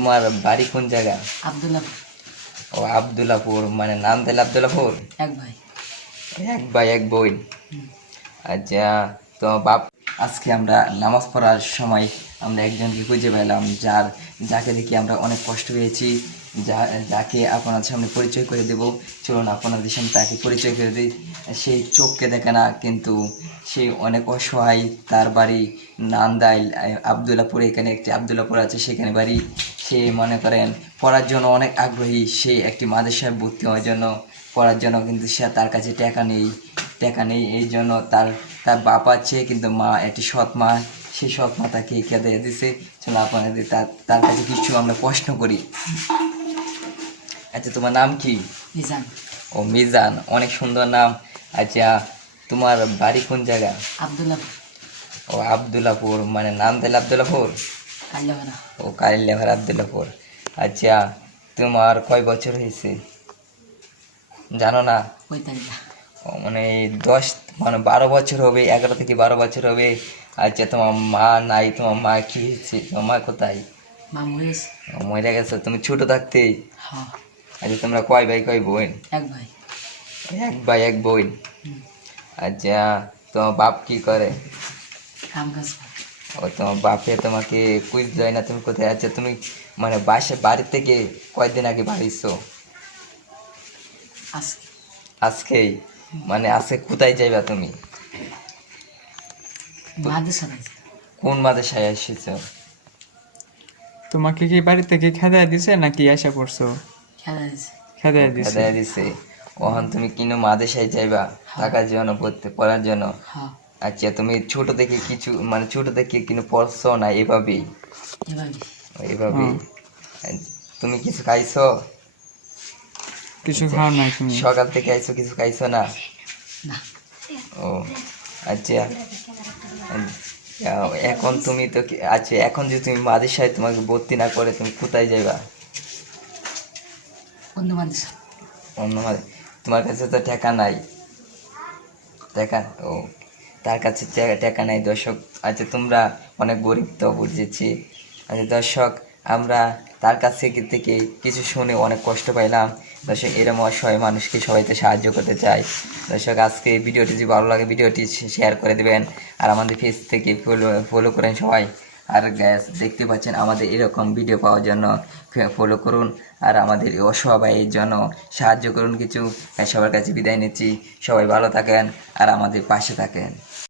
তোমার বাড়ি কোন জায়গা? আব্দুল্লাপুর। ও আব্দুল্লাপুর, মানে নাম তাহলে আব্দুল্লাপুর। এক ভাই। এক ভাই এক বোন। আচ্ছা, তো বাপ, আজকে আমরা নামাজ পড়ার সময় আমরা একজনকে খুঁজে পেলাম যাকে দেখে আমরা অনেক কষ্ট পেয়েছি, যাকে আপনাদের সামনে পরিচয় করে দেব। চলুন আপনাদের সামনে তাকে পরিচয় করে দিই। সেই চোখকে দেখে না, কিন্তু সে অনেক অসহায়। তার বাড়ি নান্দাইল, আবদুল্লাপুর, এখানে একটি আবদুল্লাপুর আছে, সেখানে বাড়ি। সে মনে করেন পড়ার জন্য অনেক আগ্রহী। সে একটি মাদ্রাসায় ভর্তি হওয়ার জন্য, পড়ার জন্য, কিন্তু সে তার কাছে টাকা নেই। এই জন্য তার তার বাপ আছে, কিন্তু মা, একটি সৎ মা, সেই সৎ মা তাকে কেঁদে দিছে। চলো আপনাদের তার কাছে কিছু আমরা প্রশ্ন করি। আচ্ছা, তোমার নাম কি? মিজান। ও মিজান, অনেক সুন্দর নাম। আচ্ছা, তোমার বাড়ি কোন জায়গা? আব্দুল্লাপুর। ও আবদুল্লাপুর, মানে নাম তাহলে আবদুল্লাপুর। কাল্লাপাড়া। ও কালিলেভার আবদুল্লাপুর। আচ্ছা, তোমার কয় বছর হয়েছে জানো না? 45। ও মানে 10, মানে 12 বছর হবে, 11 থেকে 12 বছর হবে। আচ্ছা, তোমার মা নাই, তোমার মা কি হয়েছে, তোমার মা কোথায়? মা মহেশ। ও, মরে গেছে তুমি ছোট থাকতেই? হ্যাঁ। আচ্ছা, তোমরা কয় ভাই কয় বোন? এক ভাই। এক ভাই এক বোন। আচ্ছা, তোমার বাপ কি করে? কাম কাজ করে। ও, তোমার বাপে তোমাকে কুইজ দেয় না তুমি কোথায়? আচ্ছা, তুমি মানে বাড়ি থেকে কয়দিন আগে বাড়িছো? আজকে। আজকেই? মানে আজকে কোথায় যাইবা তুমি? মাদ্রাসা আছে। কোন মাদ্রাসায় এসেছো? তোমাকে কি বাড়ি থেকে খেদায় দিছে নাকি আশা করছো? খেলা আছে। খেদায় দিছে। খেদাই দিছে। ওখান তুমি কিনো মাদ্রাসায় যাইবা টাকার জন্য, পড়ার জন্য? হ্যাঁ। আচ্ছা, তুমি ছোট থেকে কিছু, মানে ছোট থেকে কিনো পড়ছো না এভাবেই? এভাবে। তুমি কিছু খাইছো? কিছু খাও নাই তুমি? সকাল থেকে আইছো, কিছু খাইছো না? না। ও আচ্ছা। এখন তুমি তো আচ্ছা, এখন যদি তুমি মাদ্রাসায় তোমাকে ভর্তি না করে তুমি কোথায় যাইবা? অন্য মাদ্রাসা। অন্য তোমার কাছে তো টাকা নাই, টাকা, ও, তার কাছে টাকা নাই দর্শক। আচ্ছা, তোমরা অনেক গরিব তো বুঝেছি। আচ্ছা দর্শক, আমরা তার কাছ থেকে কিছু শুনে অনেক কষ্ট পাইলাম। দর্শক, এরকম অসহায় মানুষকে সবাইতে সাহায্য করতে চাই। দর্শক, আজকে ভিডিওটি যদি ভালো লাগে ভিডিওটি শেয়ার করে দেবেন, আর আমাদের পেজ থেকে ফলো করেন সবাই। আর গ্যাস দেখতে পাচ্ছেন, আমাদের এরকম ভিডিও পাওয়ার জন্য ফলো করুন, আর আমাদের অসহায়ের জন্য সাহায্য করুন কিছু। সবার কাছে বিদায় নিচ্ছি। সবাই ভালো থাকেন আর আমাদের পাশে থাকেন।